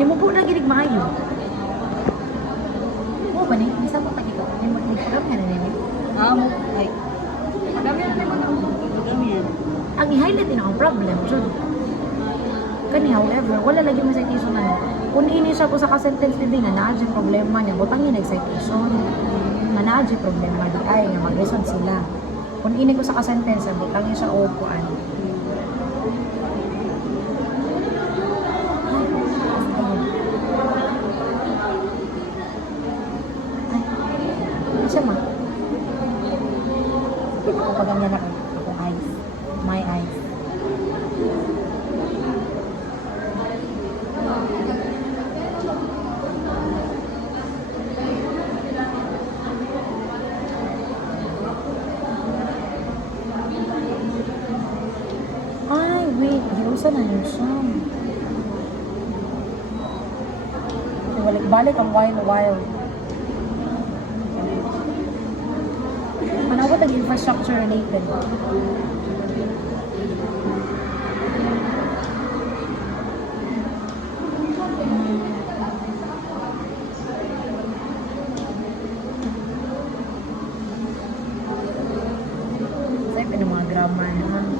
Ni mo po na ginig maayo. Mo ba ni? Isa pa pag ikaw. Ni mo program nga na nini. Mo. Ay. Dami na naman ako. Dami yan. Ang i-highlight din ang problem, Jud. Kani, however, wala lagi mo citation na. Kung ini siya ko sa ka-sentence ni nga na-adjust problema niya, butang yun citation. Nga na-adjust problema di ay, nga mag-reason sila. Kung ini ko sa ka-sentence, butang yun siya upuan. Siya ma. Ako pa ganyan ako. Akong eyes. My eyes. Ay, wait. Giusan na yun siya. Balik-balik ang wild. Manawat ang infrastructure related. Sa'yo pa ng mga grammar naman.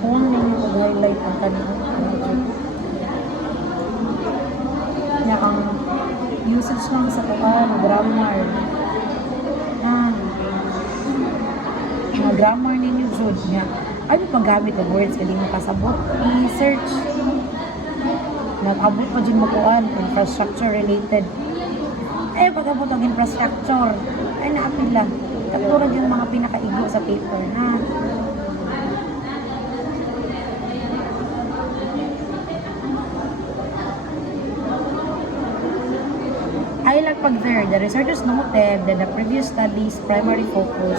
Kung ninyo mag-highlight ang kanina na ang usage lang sa grammar grammar ninyo jud nga ay paggamit ng words kaya mo kasabot i-search nag-abot pa dyan mo kuan infrastructure related ay pag-abot ang infrastructure ay naapil lang katulad yung mga pinakaigo sa paper na highlight pag there, the researchers noted that the previous studies' primary focus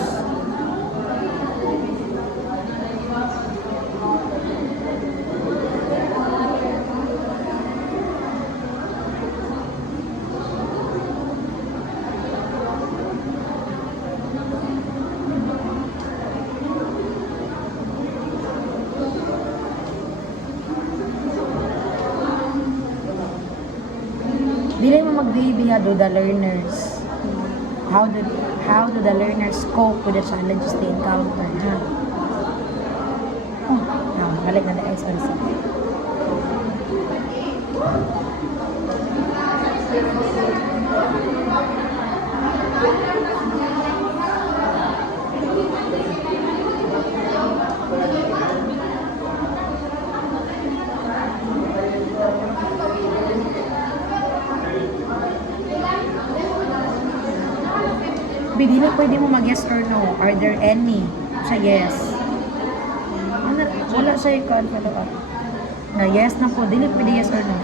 dili mo mag-baby do the learners how do the learners cope with the challenges they encounter balik na the SRC Dili pwede mo mag-yes or no. Are there any? Sa yes. Wala siya yung follow up. Na yes na po. Dili pwede yes or no.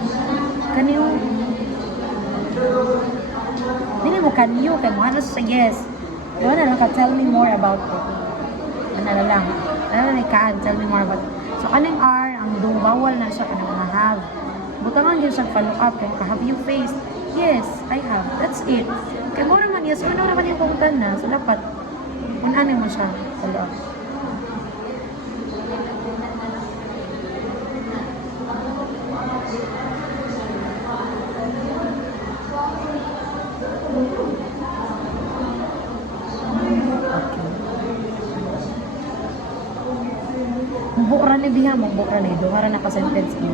Can you? Dili mo can you. Kaya mo ano sa yes. Doon na lang ka tell me more about it. Ano na lang. Ano na can tell me more about it. So kaning R, ang do, bawal na siya. Kanang mga have. Butangan yun siya follow up. Kaya have you faced? Yes, I have. That's it. Kaya mo naman, yes or no naman yung kungtan na. So, dapat, unanin mo siya sa loob. Mabukra ni Biha, mabukra ni. Duhara na ka-sentence niya.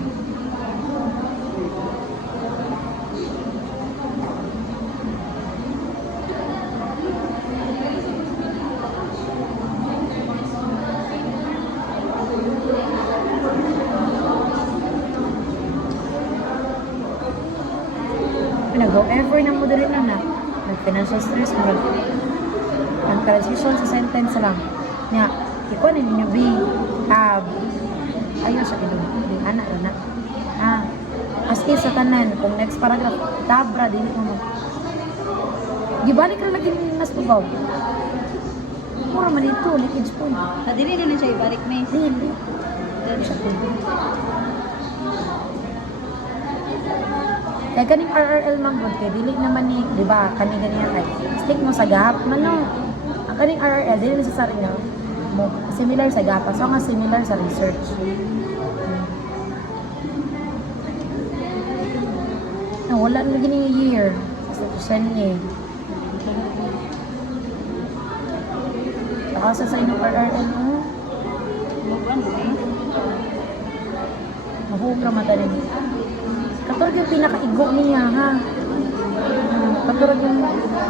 Nag-go ever na mo dali na nag-financial stress mo ang transition sa sentence lang. Nga, ikaw na ninyo be, have, ayun sa pinag, anak na. As is sa tanan, kung next paragraph, tabra, dili mo. Gibalik na lagi nas tubaw. Mura man ito, leakage po. Dili na siya ibalik, may. Dili. Siya po. Kaya kaning RRL man good kay dili naman ni, di ba, kani ganyan kay stick mo sa gap man no. Ang kaning RRL dili necessary na mo similar sa gap, so nga similar sa research. Na wala na gini year sa question Asa sa inyong RRL mo? Mubuan mo eh. Mahubra mata rin. Katulad yung pinakaigo niya, ha? Katulad yung,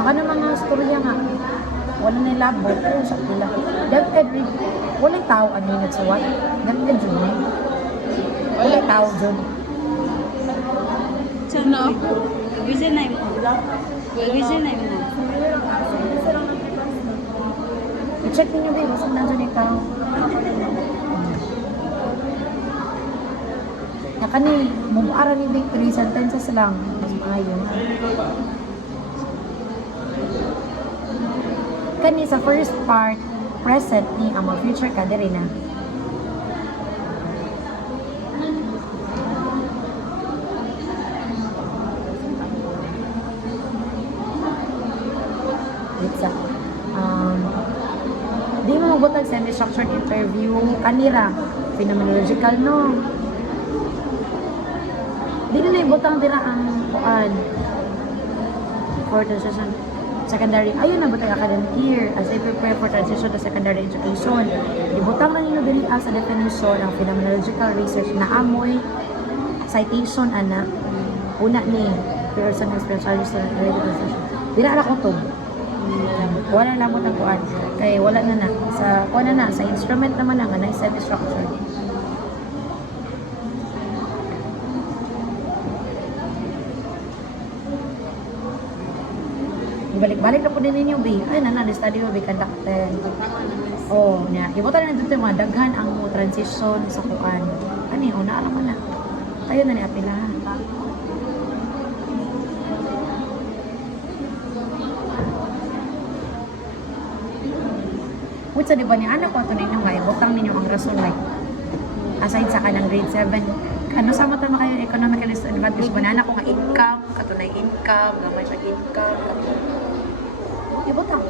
mga storya nga. Wala na labo, pero sa pila. Every, walang tao ano yung nagsuwat. Ganun dyan eh. Walang tao dyan. Sana? Revision na mo. Revision na mo. I-check ninyo ba, usap na dyan yung tao. Kani, mubara ni Big 3 sentences lang. Mas maayon. Kani sa first part, present ni ang mga future ka, diri na. Wait di mo magbutag semi-structured interview. Kanira, phenomenological, no? Dili na ibutang dira ang kuan for transition secondary. Ayun na butang academic year as I prepare for transition to secondary education. Ibutang na nino diri sa definition ng phenomenological research na amoy citation ana una ni person specialist in research. Dira ra ko to. Wala lang mo tang kuan kay wala na sa kuan na sa instrument naman nga na semi-structured. Balik-balik na po din ninyo, B. Ay, na study will be conducted. Oh, niya. Ibutan na dito mga daghan ang transition sa kuan. Ani, una alam mo na. Tayo na ni apilahan. Wait, sa di ba ni anak ko ito ninyo nga, ibutang ninyo ang rason like aside sa kanang grade 7, ano sa mata na kayo economic disadvantage ba na anak ko nga income, katunay income, naman siya income, ibutang.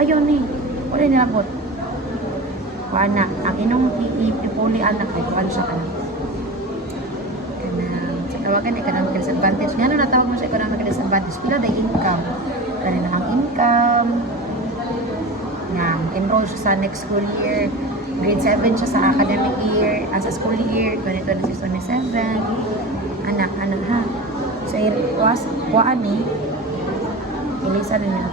Ayun ni, wala nilabot. Kuana, ang inong ipuli anak ay kuan siya kanang. Sa tawagan economic disadvantage. Nga natawag mo sa economic disadvantage, pila day income. Kanina ang income, nga enroll siya sa next school year. Grade 7 siya sa academic year, sa school year, 2026-27. Anak ha. So, kuan ni, ilisa na niya.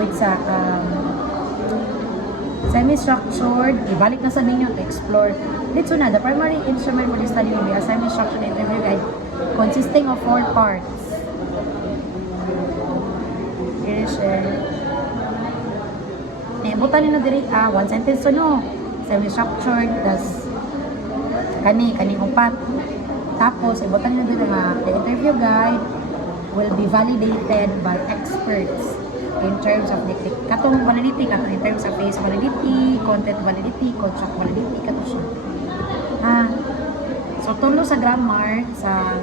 Wait sa semi-structured, ibalik na sa ninyo to explore. Dito na, the primary instrument for this study will be a semi-structured interview guide consisting of 4 parts. Here is butan nila diri one sentence to no. Semi-structured, das kaning upat. Tapos, ibutan nila diri the interview guide will be validated by experts in terms of the katong validity, katong in terms of face validity, content validity, contract validity, kato siya. So, tulo sa grammar, sa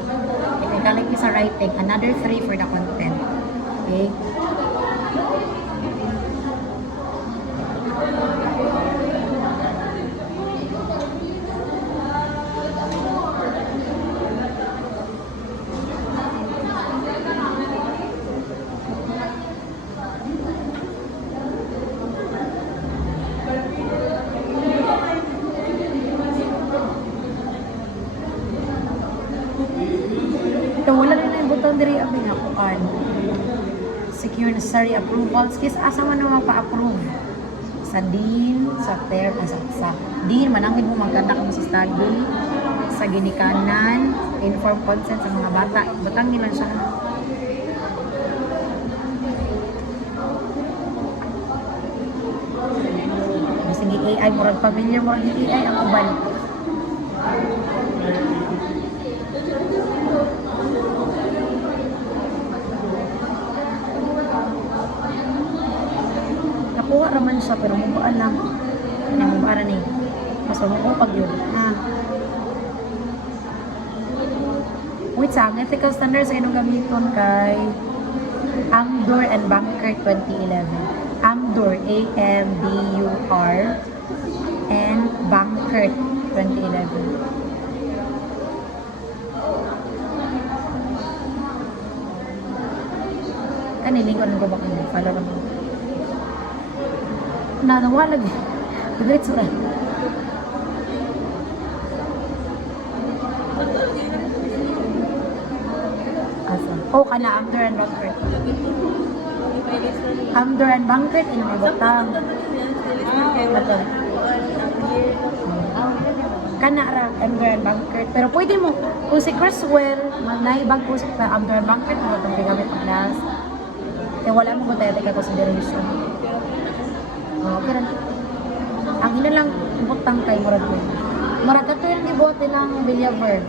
technicality sa writing, another 3 for the content. Okay? Wala rin na yung butang diri abi nga kuan. Secure necessary approvals kis asa man mo magpa-approve sa dean, sa dean manangin mo magkandak mo sa study, sa ginikanan, informed consent sa mga bata. Butang nila siya. Sige AI, murag pamilya, murag AI ang uban. Nakuha raman siya pero mabaan lang. Ano mabaan ni? Mas mamupag yun. Wait sa ang ethical standards sa inong gamiton kay Amdur and Banker 2011. Amdur, A-M-D-U-R and Banker 2011. Kaniling ko nang gabak mo. Follow naman. Nanawalag eh. Diretso na. Asa? Oh, kana Amdur and Banker. Amdur and Banker, inabotang. Betul. Kana ra Amdur and Banker. Pero pwede mo, kung si Criswell, naibag ko sa Amdur and Banker, mo itong pigamit ang class. Kaya wala mo kung tayo consideration. Okay lang. Ang ina lang butang kay murag ko. Murag kato yung gibote ng Villaver.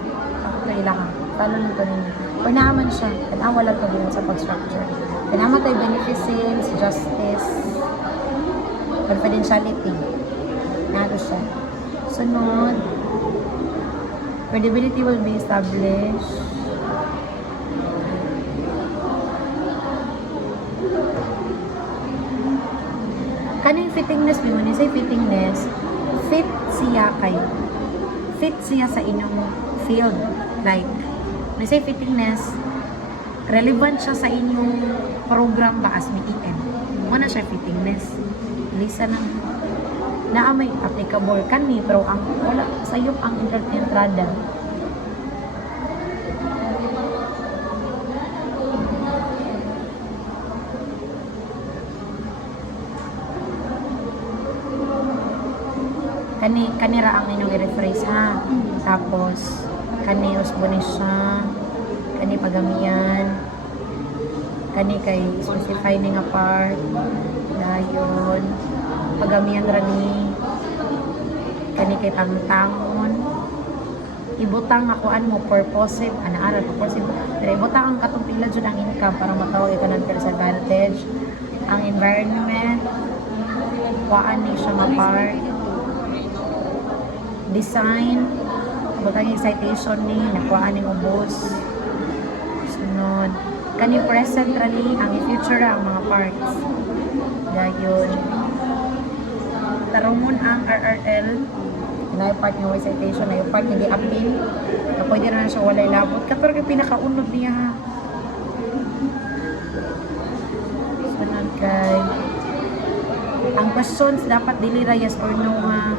Ako to ilang. Talo nito ninyo. Pag naman siya, kanawa lang to din sa pag-structure. Kanaman tayo beneficence, justice, confidentiality. Nado siya. Sunod, credibility will be established. Kaning fittingness, may muna say fittingness, fit siya kayo. Fit siya sa inyong field. Like, may say fittingness, relevant siya sa inyong program ba as MIEM. Muna siya fittingness. Lisa na may applicable kani, pero ang wala sa iyo ang entrada. Kanira ang inyong i-rephrase ha. Tapos kani usbonis siya, kani pagamian, kani kay specify ni nga part, dayon pagamian ra ni, kani kay tamtangon, ibutang akuan mo purposive, ana-ara purposive, pero ibutang ang katong pila jud ang income para matawag ka ng disadvantage, ang environment, kuan ni siya nga part, design, butang yung citation ni, nakuhaan ni ubos. Sunod, kani present rally, ang future ang mga parts. Dayon, tarungon ang RRL, na yung part ng citation, na yung part hindi appeal, na pwede na siya walay labot. Kato rin pinakaunod niya ha. Sunod kay, ang questions dapat dili ra yes or no ha.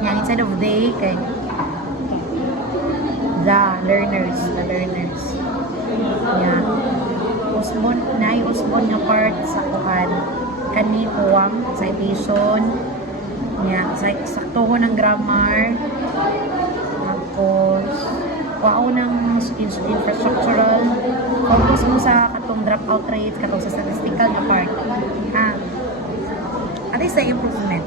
Yan, instead of they, kay the learners. Yan. Usbon, usbon nga part sa kuhan. Kani, uwang, citation. Yan, saktuho ng grammar. Tapos, wow ng infrastructural. Focus mo sa katong dropout rates, katong sa statistical na part. At least sa improvement.